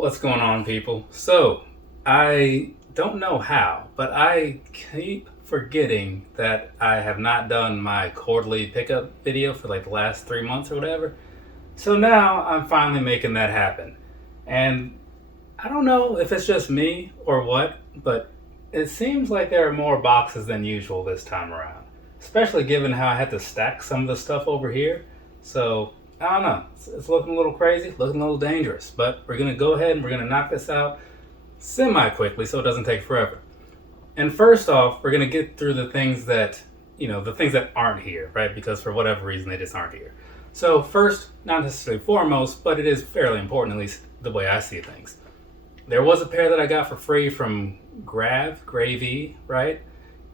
What's going on, people? So, I don't know how, but I keep forgetting that I have not done my quarterly pickup video for like the last 3 months or whatever. So now I'm finally making that happen. And I don't know if it's just me or what, but it seems like there are more boxes than usual this time around, especially given how I had to stack some of the stuff over here. So I don't know. It's looking a little crazy, looking a little dangerous, but we're going to go ahead and we're going to knock this out semi quickly so it doesn't take forever. And first off, we're going to get through the things that, the things that aren't here, right? Because for whatever reason, they just aren't here. So first, not necessarily foremost, but it is fairly important, at least the way I see things. There was a pair that I got for free from Gravy, right?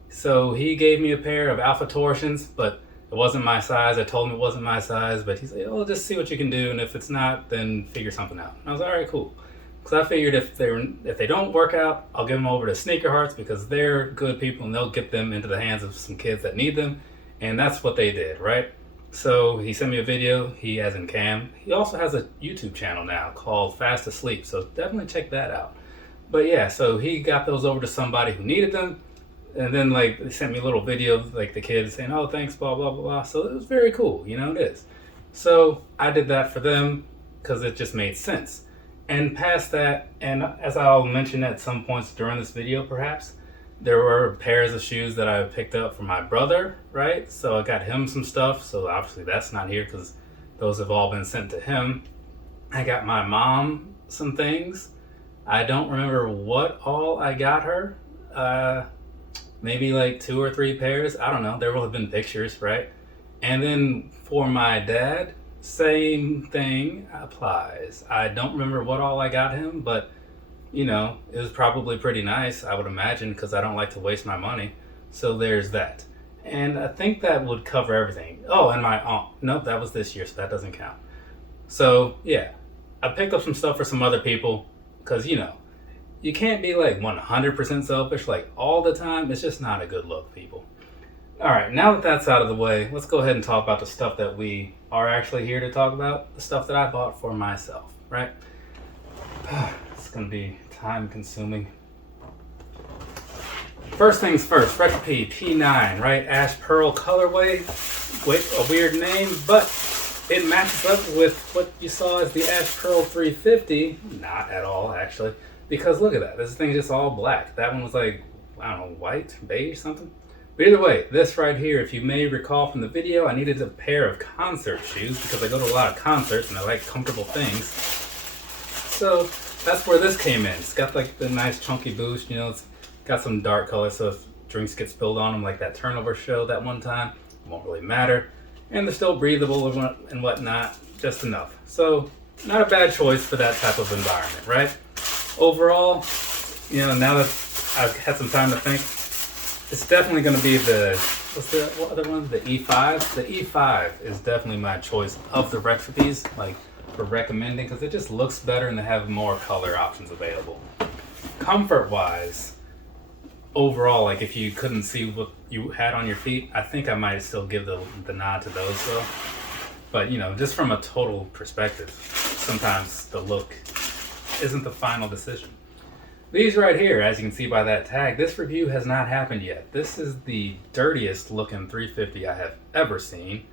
So he gave me a pair of Alpha Torsions, but it wasn't my size. I told him it wasn't my size, but he said, "Oh, just see what you can do, and if it's not, then figure something out." And I was like, "All right, cool." Because I figured if they don't work out, I'll give them over to Sneaker Hearts because they're good people and they'll get them into the hands of some kids that need them, and that's what they did, right? So he sent me a video. He, as in Cam, he also has a YouTube channel now called Fast Asleep, so definitely check that out. But yeah, so he got those over to somebody who needed them. And then they sent me a little video of the kids saying, "Oh, thanks, blah, blah, blah, blah." So it was very cool, it is. So I did that for them because it just made sense. And past that, and as I'll mention at some points during this video perhaps, there were pairs of shoes that I picked up for my brother, right? So I got him some stuff, so obviously that's not here because those have all been sent to him. I got my mom some things. I don't remember what all I got her. Maybe 2 or 3 pairs. I don't know. There will have been pictures, right? And then for my dad, same thing applies. I don't remember what all I got him, but it was probably pretty nice, I would imagine, because I don't like to waste my money. So there's that. And I think that would cover everything. Oh, and my aunt. Nope, that was this year, so that doesn't count. So yeah, I picked up some stuff for some other people because you can't be 100% selfish all the time. It's just not a good look, people. All right, now that that's out of the way, let's go ahead and talk about the stuff that we are actually here to talk about, the stuff that I bought for myself, right? It's going to be time consuming. First things first, Recipe P9, right? Ash Pearl colorway with a weird name, but it matches up with what you saw as the Ash Pearl 350. Not at all, actually. Because look at that, this thing's just all black. That one was I don't know, white, beige, something. But either way, this right here, if you may recall from the video, I needed a pair of concert shoes because I go to a lot of concerts and I like comfortable things. So that's where this came in. It's got the nice chunky boost, it's got some dark color, so if drinks get spilled on them like that turnover show that one time, it won't really matter. And they're still breathable and whatnot, just enough. So not a bad choice for that type of environment, right? Overall, now that I've had some time to think, it's definitely going to be what other one? The E5. The E5 is definitely my choice of the recipes, for recommending, because it just looks better and they have more color options available. Comfort-wise, overall, if you couldn't see what you had on your feet, I think I might still give the nod to those though. But, just from a total perspective, sometimes the look isn't the final decision. These right here, as you can see by that tag, this review has not happened yet. This is the dirtiest looking 350 I have ever seen.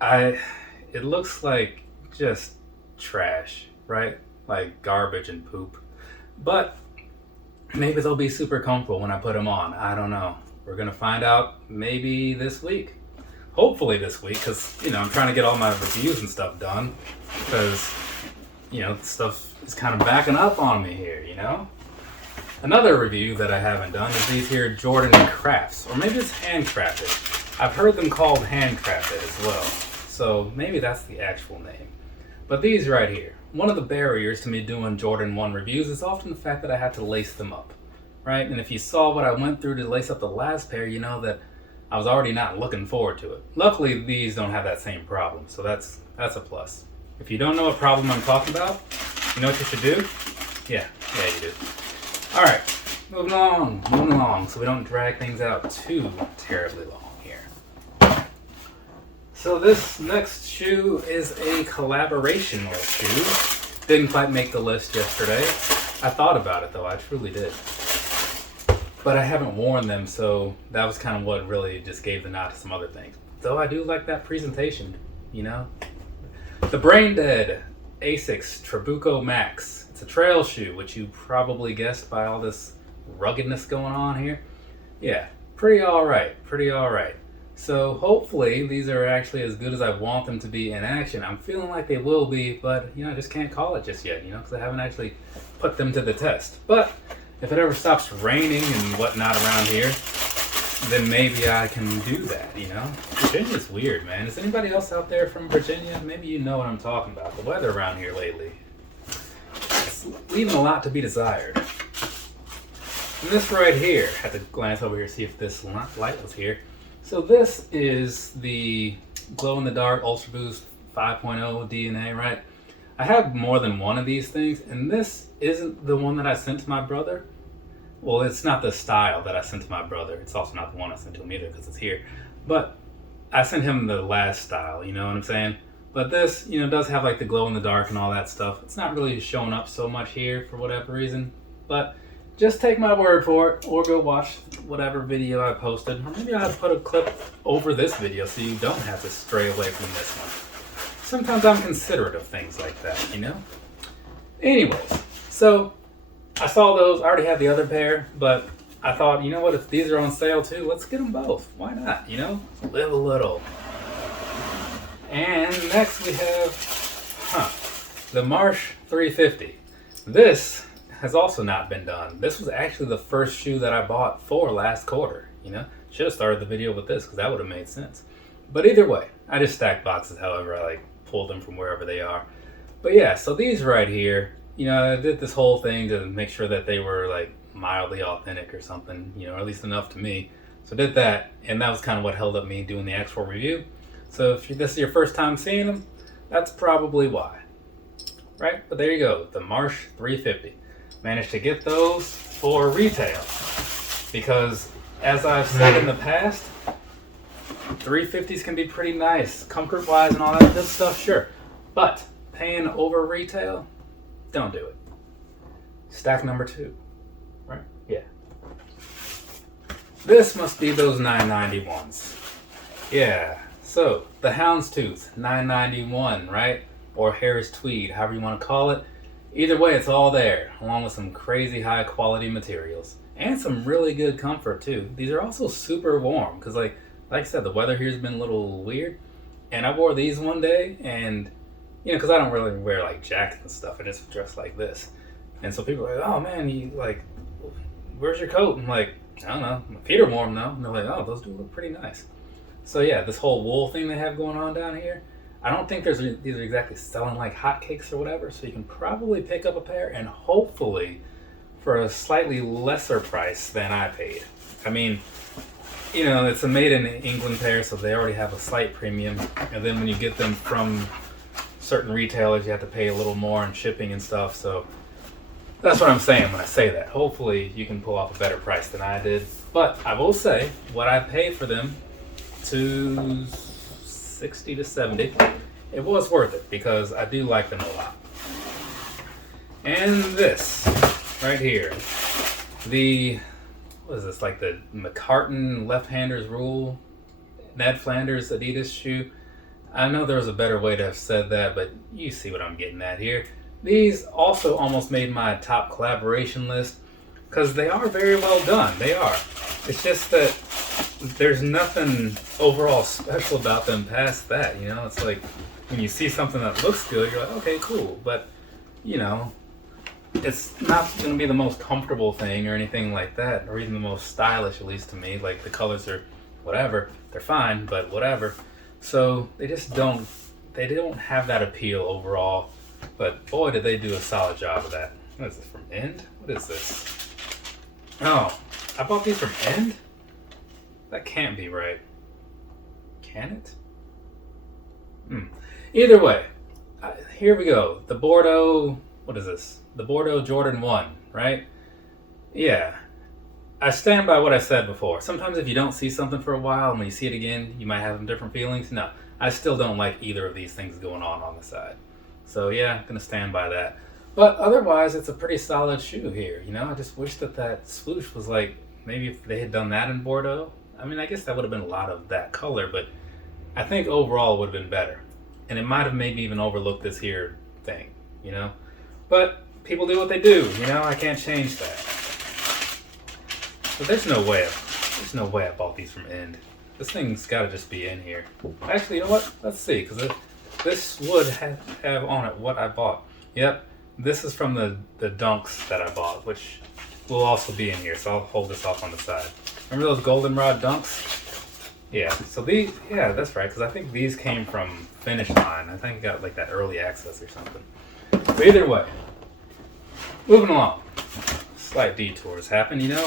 It looks like just trash, right? Like garbage and poop. But maybe they'll be super comfortable when I put them on. I don't know. We're gonna find out maybe this week. Hopefully this week, because I'm trying to get all my reviews and stuff done, because stuff is kind of backing up on me here, Another review that I haven't done is these here Jordan Crafts, or maybe it's handcrafted. I've heard them called handcrafted as well, so maybe that's the actual name. But these right here, one of the barriers to me doing Jordan 1 reviews is often the fact that I have to lace them up, right? And if you saw what I went through to lace up the last pair, you know that I was already not looking forward to it. Luckily, these don't have that same problem, so that's a plus. If you don't know what problem I'm talking about, you know what you should do? Yeah, you do. All right, moving along, so we don't drag things out too terribly long here. So this next shoe is a collaboration shoe Didn't quite make the list yesterday. I thought about it though, I truly did. But I haven't worn them, so that was kind of what really just gave the nod to some other things. Though I do like that presentation, you know? The Brain Dead Asics Trabuco Max. It's a trail shoe, which you probably guessed by all this ruggedness going on here. Yeah, pretty alright, pretty alright. So hopefully these are actually as good as I want them to be in action. I'm feeling like they will be, but you know, I just can't call it just yet, you know, because I haven't actually put them to the test. But if it ever stops raining and whatnot around here, then maybe I can do that, you know? Virginia's weird, man. Is anybody else out there from Virginia? Maybe you know what I'm talking about. The weather around here lately, it's leaving a lot to be desired. And this right here, I had to glance over here to see if this light was here. So this is the glow-in-the-dark Ultra Boost 5.0 DNA, right? I have more than one of these things, and this isn't the one that I sent to my brother. Well, it's not the style that I sent to my brother. It's also not the one I sent to him either because it's here. But I sent him the last style, you know what I'm saying? But this, you know, does have like the glow-in-the-dark and all that stuff. It's not really showing up so much here for whatever reason. But just take my word for it, or go watch whatever video I posted. Or maybe I'll put a clip over this video so you don't have to stray away from this one. Sometimes I'm considerate of things like that, you know? Anyways, so I saw those. I already had the other pair, but I thought, you know what, if these are on sale too, let's get them both. Why not, you know? Live a little. And next we have, the Marsh 350. This has also not been done. This was actually the first shoe that I bought for last quarter, you know? Should have started the video with this because that would have made sense. But either way, I just stacked boxes however I like pulled them from wherever they are. But yeah, so these right here, you know, I did this whole thing to make sure that they were like mildly authentic or something, you know, or at least enough to me. So I did that, and that was kind of what held up me doing the actual review. So if this is your first time seeing them, that's probably why, right? But there you go, the Marsh 350. Managed to get those for retail because, as I've said in the past, 350s can be pretty nice, comfort-wise and all that good stuff, sure. But paying over retail, don't do it. Stack number 2, right? Yeah. This must be those 991s. Yeah. So the Houndstooth 991, right? Or Harris Tweed, however you want to call it. Either way, it's all there, along with some crazy high quality materials and some really good comfort too. These are also super warm because, like I said, the weather here's been a little weird. And I wore these one day, and you know, because I don't really wear like jackets and stuff, I just dress like this. And so people are like, "Oh man, you like, where's your coat?" I'm like, "I don't know, my feet are warm though." And they're like, "Oh, those do look pretty nice." So yeah, this whole wool thing they have going on down here, I don't think these are exactly selling like hotcakes or whatever, so you can probably pick up a pair and hopefully for a slightly lesser price than I paid. I mean, you know, it's a made in England pair, so they already have a slight premium, and then when you get them from certain retailers, you have to pay a little more in shipping and stuff, so that's what I'm saying when I say that. Hopefully you can pull off a better price than I did, but I will say what I paid for them, to 60 to 70, it was worth it because I do like them a lot. And this right here, the, what is this, like the McCartan left-handers rule, Ned Flanders Adidas shoe. I know there was a better way to have said that, but you see what I'm getting at here. These also almost made my top collaboration list because they are very well done. They are. It's just that there's nothing overall special about them past that, you know? It's like when you see something that looks good, you're like, okay, cool. But, you know, it's not going to be the most comfortable thing or anything like that, or even the most stylish, at least to me. Like, the colors are whatever. They're fine, but whatever. So they just don't have that appeal overall. But boy, did they do a solid job of that. What is this, from End? What is this? Oh, I bought these from End? That can't be right. Can it? Either way, here we go. The Bordeaux, what is this? The Bordeaux Jordan 1, right? Yeah. I stand by what I said before. Sometimes if you don't see something for a while and when you see it again, you might have some different feelings. No, I still don't like either of these things going on the side. So yeah, I'm gonna stand by that. But otherwise, it's a pretty solid shoe here. You know, I just wish that swoosh was like, maybe if they had done that in Bordeaux. I mean, I guess that would have been a lot of that color, but I think overall it would have been better. And it might have maybe even overlooked this here thing, you know? But people do what they do, you know? I can't change that. But there's no way I bought these from End. This thing's gotta just be in here. Actually, you know what? Let's see, because this would have on it what I bought. Yep, this is from the Dunks that I bought, which will also be in here, so I'll hold this off on the side. Remember those goldenrod Dunks? Yeah, so yeah, that's right, because I think these came from Finish Line. I think I got like that early access or something. But either way, moving along. Slight detours happen, you know?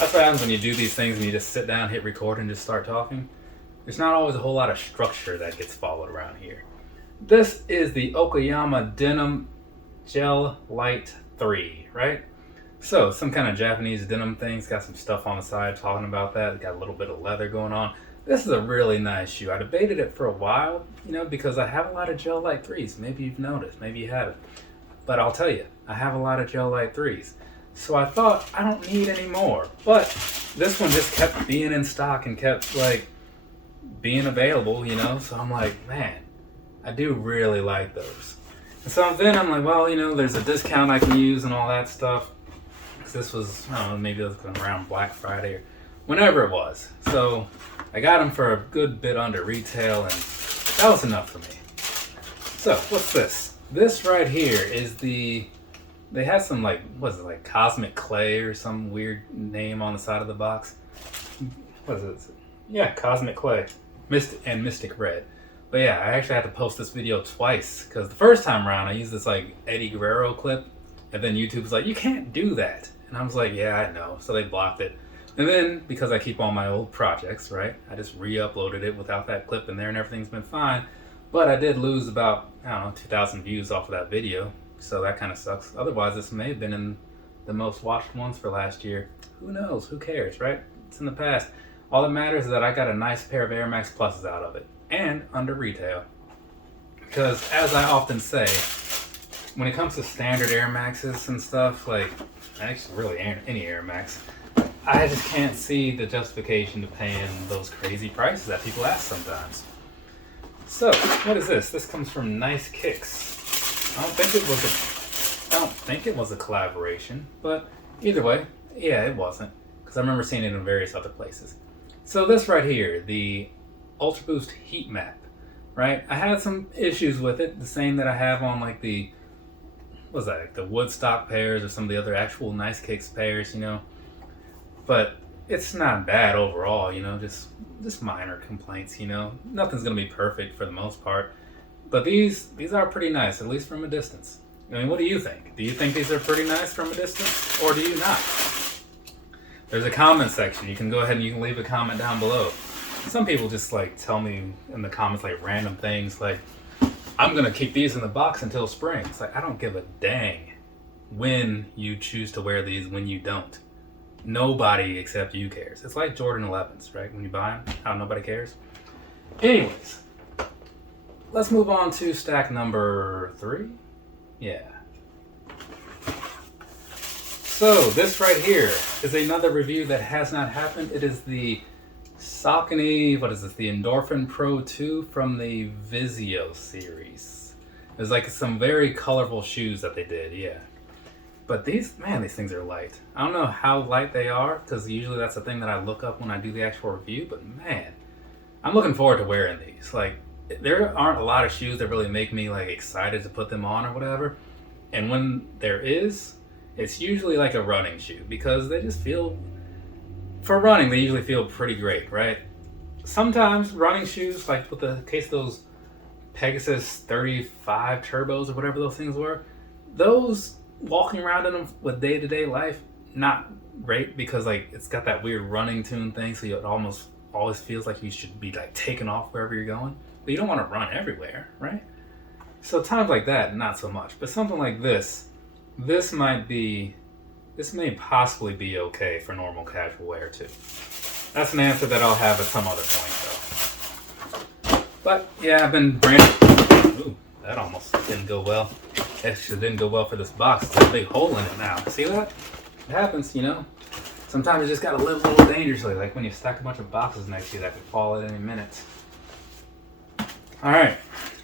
That's what happens when you do these things and you just sit down, hit record, and just start talking. There's not always a whole lot of structure that gets followed around here. This is the Okayama Denim Gel Light 3, right? So, some kind of Japanese denim thing. It's got some stuff on the side talking about that. It's got a little bit of leather going on. This is a really nice shoe. I debated it for a while, you know, because I have a lot of Gel Light 3s. Maybe you've noticed, maybe you haven't. But I'll tell you, I have a lot of Gel Light 3s. So I thought, I don't need any more. But this one just kept being in stock and kept, like, being available, you know? So I'm like, man, I do really like those. And so then I'm like, well, you know, there's a discount I can use and all that stuff. Because this was, I don't know, maybe it was around Black Friday or whenever it was. So I got them for a good bit under retail, and that was enough for me. So, what's this? This right here is they had some, like, what is it, like Cosmic Clay or some weird name on the side of the box. What is it? Yeah, Cosmic Clay. Mystic Red. But yeah, I actually had to post this video twice, because the first time around I used this, like, Eddie Guerrero clip, and then YouTube was like, you can't do that. And I was like, yeah, I know. So they blocked it. And then, because I keep all my old projects, right, I just re-uploaded it without that clip in there, and everything's been fine. But I did lose about, I don't know, 2,000 views off of that video. So that kind of sucks. Otherwise, this may have been in the most watched ones for last year. Who knows? Who cares, right? It's in the past. All that matters is that I got a nice pair of Air Max Pluses out of it. And under retail. Because, as I often say, when it comes to standard Air Maxes and stuff, like, actually really any Air Max, I just can't see the justification to paying those crazy prices that people ask sometimes. So, what is this? This comes from Nice Kicks. I don't think it was a collaboration, but either way, yeah, it wasn't, because I remember seeing it in various other places. So this right here, the Ultra Boost Heat Map, right? I had some issues with it, the same that I have on like the, what was that, like the Woodstock pairs or some of the other actual Nice Kicks pairs, you know. But it's not bad overall, you know, just minor complaints, you know. Nothing's gonna be perfect for the most part. But these are pretty nice, at least from a distance. I mean, what do you think? Do you think these are pretty nice from a distance, or do you not? There's a comment section. You can go ahead and you can leave a comment down below. Some people just like tell me in the comments like random things like, I'm gonna keep these in the box until spring. It's like, I don't give a dang when you choose to wear these, when you don't. Nobody except you cares. It's like Jordan 11s, right? When you buy them, how nobody cares. Anyways. Let's move on to stack number 3. Yeah. So this right here is another review that has not happened. It is the Saucony, what is this? The Endorphin Pro 2 from the Vizio series. There's like some very colorful shoes that they did, yeah. But these things are light. I don't know how light they are, because usually that's the thing that I look up when I do the actual review, but man, I'm looking forward to wearing these. Like, there aren't a lot of shoes that really make me like excited to put them on or whatever. And when there is, it's usually like a running shoe, because they just feel, for running, they usually feel pretty great, right? Sometimes running shoes, like with the case of those Pegasus 35 turbos or whatever those things were, those walking around in them with day-to-day life, not great, because like it's got that weird running tune thing, so it almost always feels like you should be like taking off wherever you're going. But you don't want to run everywhere, right? So times like that, not so much. But something like this may possibly be okay for normal casual wear too. That's an answer that I'll have at some other point though. But yeah, I've been branding. Ooh, that almost didn't go well. Actually didn't go well for this box. There's a big hole in it now. See that? It happens, you know? Sometimes you just gotta live a little dangerously, like when you stack a bunch of boxes next to you that could fall at any minute. Alright,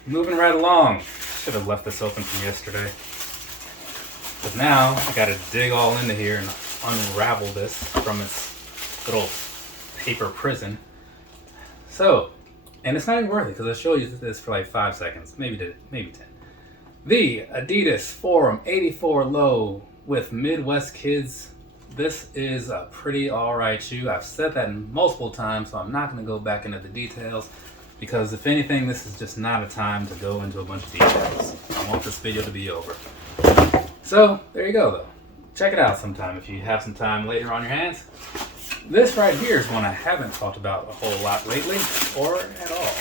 moving right along. Should have left this open from yesterday. But now I gotta dig all into here and unravel this from its little paper prison. So, and it's not even worth it because I'll show you this for like 5 seconds, maybe 10. The Adidas Forum 84 Low with Midwest Kids. This is a pretty alright shoe. I've said that multiple times, so I'm not going to go back into the details because if anything, this is just not a time to go into a bunch of details. I want this video to be over. So, there you go though. Check it out sometime if you have some time later on your hands. This right here is one I haven't talked about a whole lot lately, or at all.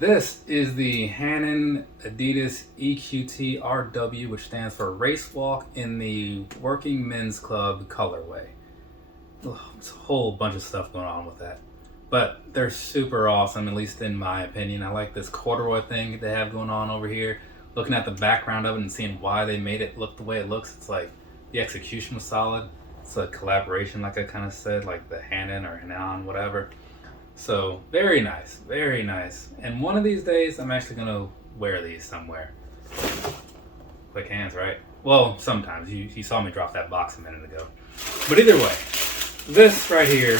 This is the Hanon Adidas EQT RW, which stands for Race Walk in the Working Men's Club colorway. It's a whole bunch of stuff going on with that. But they're super awesome, at least in my opinion. I like this corduroy thing they have going on over here. Looking at the background of it and seeing why they made it look the way it looks, it's like the execution was solid. It's a collaboration, like I kind of said, like the Hanon or Hanon, whatever. So very nice, very nice. And one of these days, I'm actually gonna wear these somewhere. Quick hands, right? Well, sometimes. You saw me drop that box a minute ago. But either way, this right here,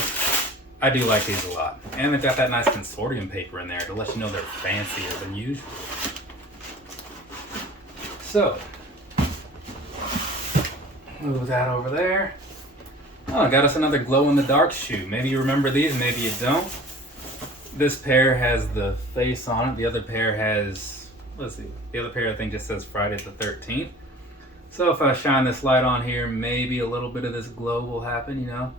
I do like these a lot. And they've got that nice consortium paper in there to let you know they're fancier than usual. So, move that over there. Oh, got us another glow-in-the-dark shoe. Maybe you remember these, maybe you don't. This pair has the face on it. The other pair has, let's see, the other pair I think just says Friday the 13th. So if I shine this light on here, maybe a little bit of this glow will happen, you know.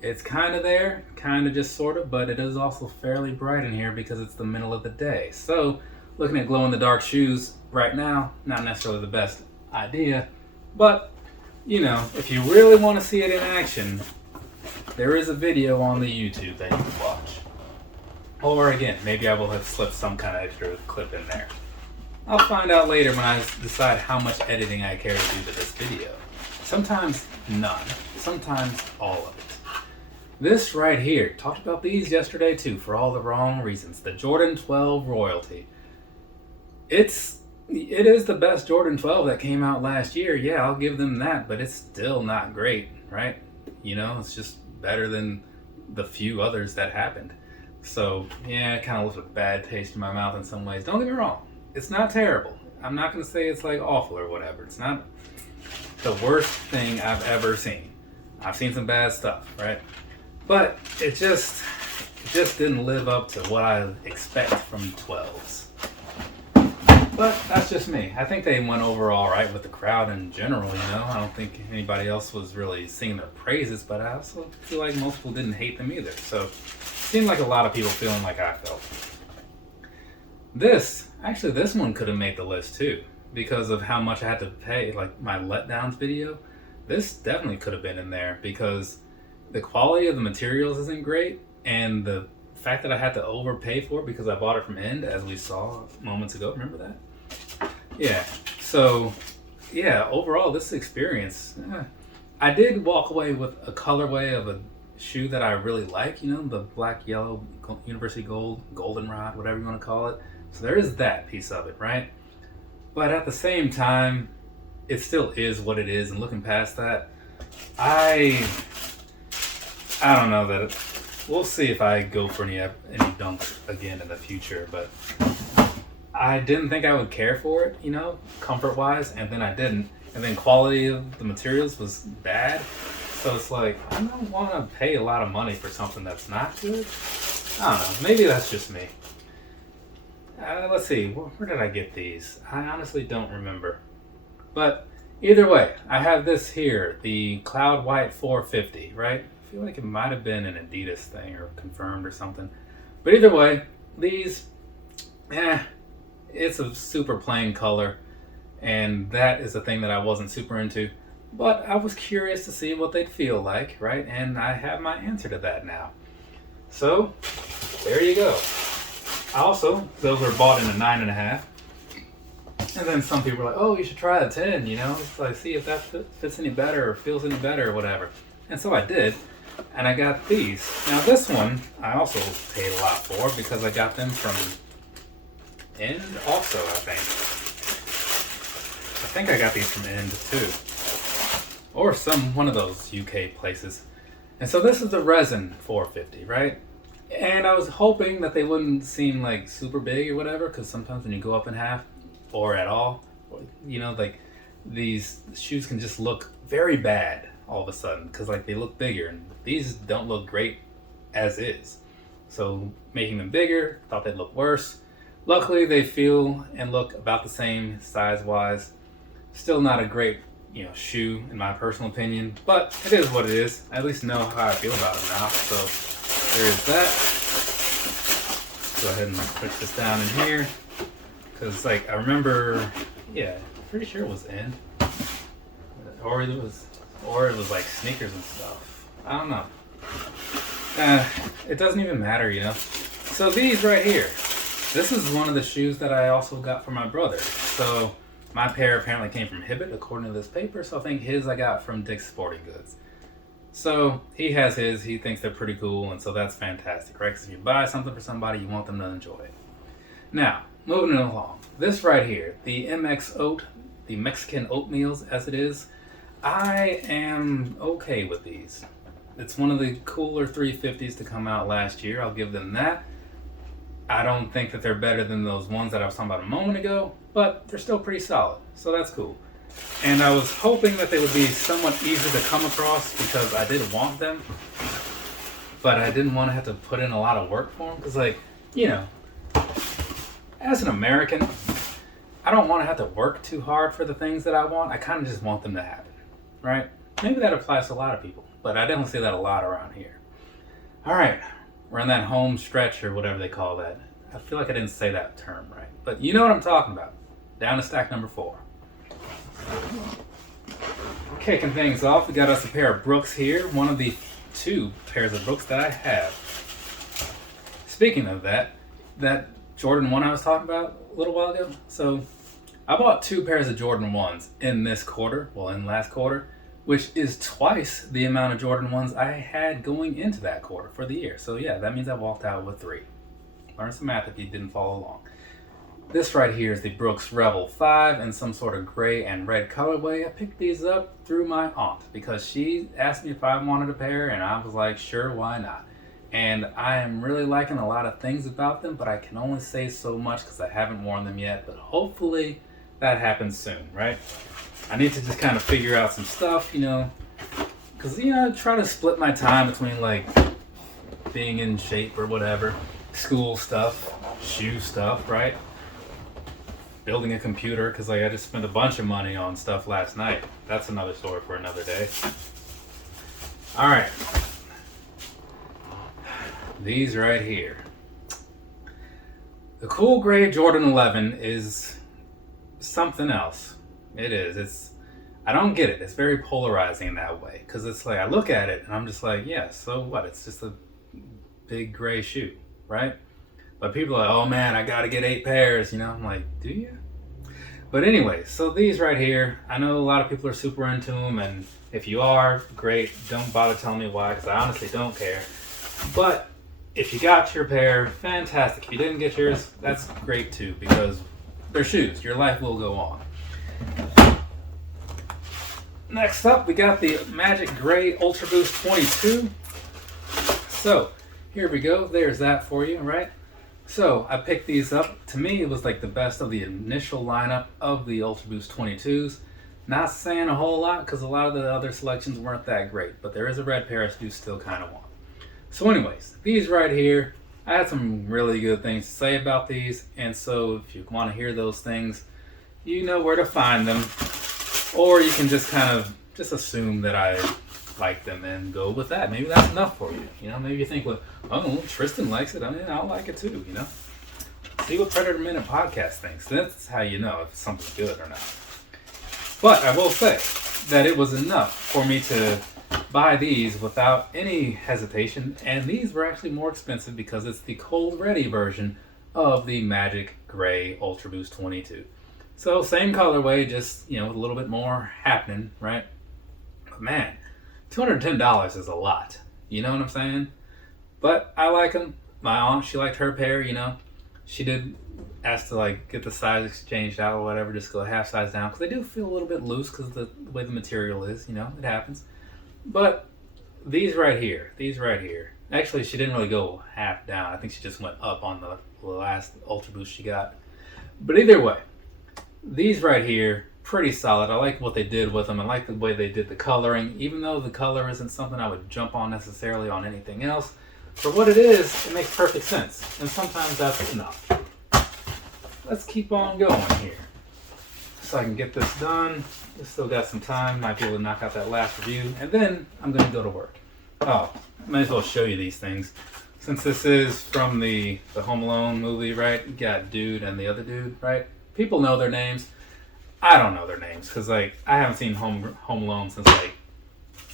It's kind of there, kind of just sort of, but it is also fairly bright in here because it's the middle of the day. So looking at glow-in-the-dark shoes right now, not necessarily the best idea, but you know, if you really want to see it in action, there is a video on the YouTube that you can watch. Or again, maybe I will have slipped some kind of extra clip in there. I'll find out later when I decide how much editing I care to do to this video. Sometimes none, sometimes all of it. This right here, talked about these yesterday too for all the wrong reasons. The Jordan 12 Royalty. It is the best Jordan 12 that came out last year. Yeah, I'll give them that, but it's still not great, right? You know, it's just better than the few others that happened. So, yeah, it kind of left a bad taste in my mouth in some ways. Don't get me wrong. It's not terrible. I'm not going to say it's like awful or whatever. It's not the worst thing I've ever seen. I've seen some bad stuff, right? But it just didn't live up to what I expect from 12s. But that's just me. I think they went over all right with the crowd in general, you know. I don't think anybody else was really singing their praises, but I also feel like most people didn't hate them either. So it seemed like a lot of people feeling like I felt. This one could have made the list too because of how much I had to pay, like my letdowns video. This definitely could have been in there because the quality of the materials isn't great and the fact that I had to overpay for it because I bought it from End, as we saw moments ago. Remember that? Yeah. So, yeah, overall, this experience, I did walk away with a colorway of a shoe that I really like, you know, the black, yellow, University Gold, goldenrod, whatever you want to call it. So there is that piece of it, right? But at the same time, it still is what it is. And looking past that, I don't know that we'll see if I go for any dunks again in the future, but I didn't think I would care for it, you know, comfort-wise, and then I didn't. And then quality of the materials was bad. So it's like, I don't want to pay a lot of money for something that's not good. I don't know. Maybe that's just me. Let's see. Where did I get these? I honestly don't remember. But either way, I have this here, the Cloud White 450, right? I feel like it might have been an Adidas thing or confirmed or something. But either way, these, it's a super plain color. And that is a thing that I wasn't super into. But I was curious to see what they'd feel like, right? And I have my answer to that now. So, there you go. those were bought in a 9.5. And then some people were like, oh, you should try a 10, you know? It's like, see if that fits any better or feels any better or whatever. And so I did, and I got these. Now this one, I also paid a lot for because I got them from End also, I think. I think I got these from End too. Or one of those UK places. And so this is the resin 450, right? And I was hoping that they wouldn't seem like super big or whatever, because sometimes when you go up in half, or at all, you know, like these shoes can just look very bad all of a sudden because like they look bigger, and these don't look great as is. So making them bigger, thought they'd look worse. Luckily they feel and look about the same size wise. Still not a great, you know, shoe in my personal opinion, but it is what it is. I at least know how I feel about them now. So there is that. Go ahead and put this down in here. Cause like I remember, yeah, pretty sure it was End, or it was like sneakers and stuff. I don't know. It doesn't even matter, you know. So these right here, this is one of the shoes that I also got for my brother. So my pair apparently came from Hibbett according to this paper. So I think his I got from Dick's Sporting Goods. So he has his. He thinks they're pretty cool, and so that's fantastic, right? Because if you buy something for somebody, you want them to enjoy it. Now. Moving along, this right here, the MX Oat, the Mexican oatmeals as it is, I am okay with these. It's one of the cooler 350s to come out last year, I'll give them that. I don't think that they're better than those ones that I was talking about a moment ago, but they're still pretty solid, so that's cool. And I was hoping that they would be somewhat easier to come across because I did want them, but I didn't want to have to put in a lot of work for them, because like, you know, as an American, I don't want to have to work too hard for the things that I want. I kind of just want them to happen, right? Maybe that applies to a lot of people, but I definitely see that a lot around here. All right, we're in that home stretch or whatever they call that. I feel like I didn't say that term right, but you know what I'm talking about. Down to stack number 4. Kicking things off, we got us a pair of Brooks here, one of the 2 pairs of Brooks that I have. Speaking of that Jordan 1 I was talking about a little while ago. So I bought 2 pairs of Jordan 1s in this quarter, in last quarter, which is twice the amount of Jordan 1s I had going into that quarter for the year. So yeah, that means I walked out with 3. Learn some math if you didn't follow along. This right here is the Brooks Rebel 5 in some sort of gray and red colorway. I picked these up through my aunt because she asked me if I wanted a pair, and I was like, sure, why not? And I am really liking a lot of things about them, but I can only say so much because I haven't worn them yet, but hopefully that happens soon, right? I need to just kind of figure out some stuff, you know, because, you know, I try to split my time between like being in shape or whatever, school stuff, shoe stuff, right? Building a computer, because like I just spent a bunch of money on stuff last night. That's another story for another day. All right. These right here. The cool gray Jordan 11 is something else. It is. I don't get it. It's very polarizing in that way. Because it's like, I look at it and I'm just like, yeah, so what? It's just a big gray shoe, right? But people are like, oh man, I gotta get 8 pairs, you know? I'm like, do you? But anyway, so these right here, I know a lot of people are super into them, and if you are, great. Don't bother telling me why, because I honestly don't care. But if you got your pair, fantastic. If you didn't get yours, that's great too, because they're shoes. Your life will go on. Next up, we got the Magic Gray Ultra Boost 22. So, here we go. There's that for you, right? So, I picked these up. To me, it was like the best of the initial lineup of the Ultra Boost 22s. Not saying a whole lot, because a lot of the other selections weren't that great, but there is a red pair I do still kind of want. So anyways, these right here, I had some really good things to say about these, and so if you want to hear those things, you know where to find them, or you can just kind of just assume that I like them and go with that. Maybe that's enough for you. You know, maybe you think, well, oh, Tristan likes it. I mean, I'll like it too, you know. See what Predator Minute Podcast thinks. That's how you know if something's good or not. But I will say that it was enough for me to buy these without any hesitation, and these were actually more expensive because it's the cold ready version of the Magic Gray Ultra Boost 22. So same colorway, just with a little bit more happening, right? But man, $210 is a lot. You know what I'm saying? But I like them. My aunt, she liked her pair. She did ask to get the size exchanged out or whatever, just go a half size down because they do feel a little bit loose because the way the material is. It happens. But these right here. Actually, she didn't really go half down. I think she just went up on the last Ultra Boost she got. But either way, these right here, pretty solid. I like what they did with them. I like the way they did the coloring, even though the color isn't something I would jump on necessarily on anything else. For what it is, it makes perfect sense. And sometimes that's enough. Let's keep on going here. So I can get this done. We still got some time. Might be able to knock out that last review. And then I'm going to go to work. Oh, might as well show you these things. Since this is from the Home Alone movie, right? You got dude and the other dude, right? People know their names. I don't know their names because I haven't seen Home Alone since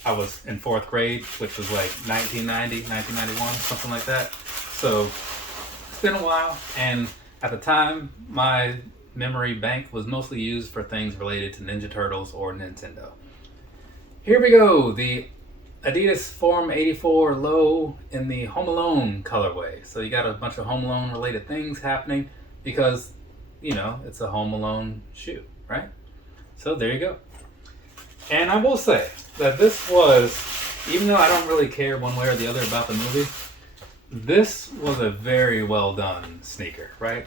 I was in 4th grade, which was 1990, 1991, something like that. So it's been a while, and at the time, my memory bank was mostly used for things related to Ninja Turtles or Nintendo. Here we go, the Adidas Form 84 Low in the Home Alone colorway. So you got a bunch of Home Alone related things happening because, it's a Home Alone shoe, right? So there you go. And I will say that this was, even though I don't really care one way or the other about the movie, this was a very well done sneaker, right?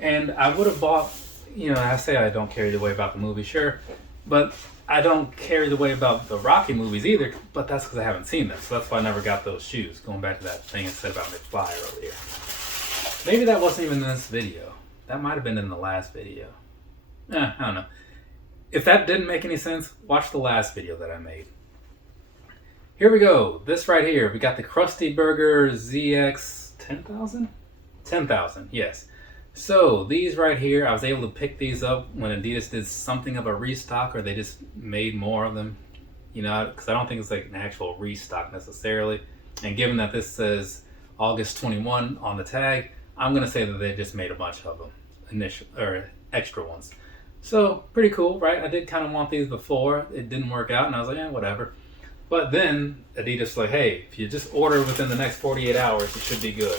And I would have bought, I say I don't care either way about the movie, sure, but I don't care either way about the Rocky movies either, but that's because I haven't seen them, so that's why I never got those shoes, going back to that thing I said about McFly earlier. Maybe that wasn't even in this video. That might have been in the last video. I don't know. If that didn't make any sense, watch the last video that I made. Here we go. This right here, we got the Krusty Burger ZX 10,000? 10,000, yes. So these right here, I was able to pick these up when Adidas did something of a restock, or they just made more of them. Because I don't think it's an actual restock necessarily. And given that this says August 21 on the tag, I'm going to say that they just made a bunch of them, extra ones. So, pretty cool, right? I did kind of want these before. It didn't work out, and I was like, whatever. But then, Adidas was hey, if you just order within the next 48 hours, it should be good.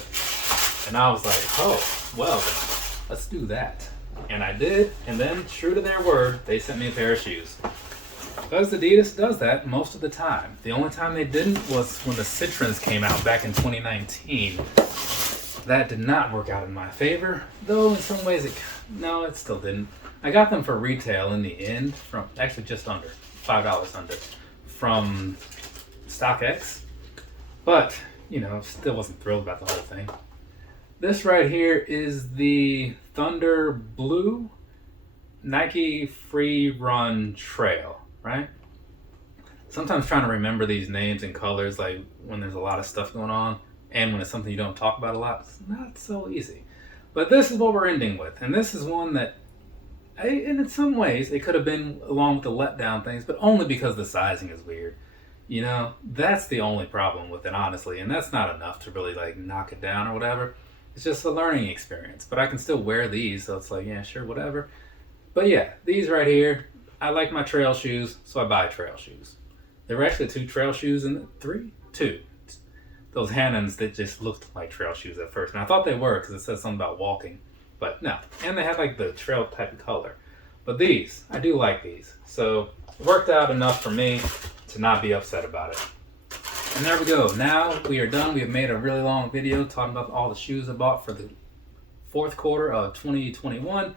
And I was like, oh, well then, let's do that. And I did, and then, true to their word, they sent me a pair of shoes. Because Adidas does that most of the time. The only time they didn't was when the Citrons came out back in 2019. That did not work out in my favor, though in some ways it still didn't. I got them for retail in the end, from actually just under, $5 under, from StockX. But, still wasn't thrilled about the whole thing. This right here is the Thunder Blue Nike Free Run Trail, right? Sometimes trying to remember these names and colors, when there's a lot of stuff going on, and when it's something you don't talk about a lot, it's not so easy. But this is what we're ending with, and this is one that and in some ways, it could have been along with the letdown things, but only because the sizing is weird. That's the only problem with it, honestly. And that's not enough to really, knock it down or whatever. It's just a learning experience. But I can still wear these, so it's yeah, sure, whatever. But yeah, these right here, I like my trail shoes, so I buy trail shoes. There were actually 2 trail shoes in 3? 2. Those Hannons that just looked like trail shoes at first. And I thought they were because it said something about walking. But no. And they had the trail type of color. But these, I do like these. So it worked out enough for me to not be upset about it. And there we go. Now we are done. We have made a really long video talking about all the shoes I bought for the 4th quarter of 2021.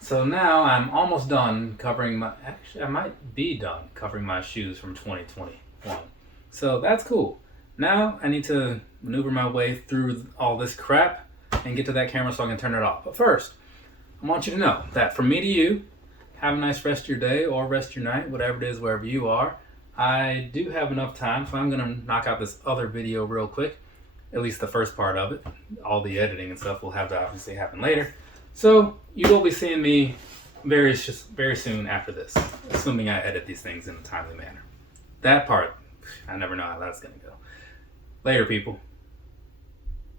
So now I'm almost done covering actually I might be done covering my shoes from 2021. So that's cool. Now I need to maneuver my way through all this crap and get to that camera so I can turn it off. But first, I want you to know that from me to you, have a nice rest of your day or rest of your night, whatever it is, wherever you are. I do have enough time, so I'm going to knock out this other video real quick, at least the first part of it. All the editing and stuff will have to obviously happen later. So you will be seeing me very soon after this, assuming I edit these things in a timely manner. That part, I never know how that's going to go. Later, people.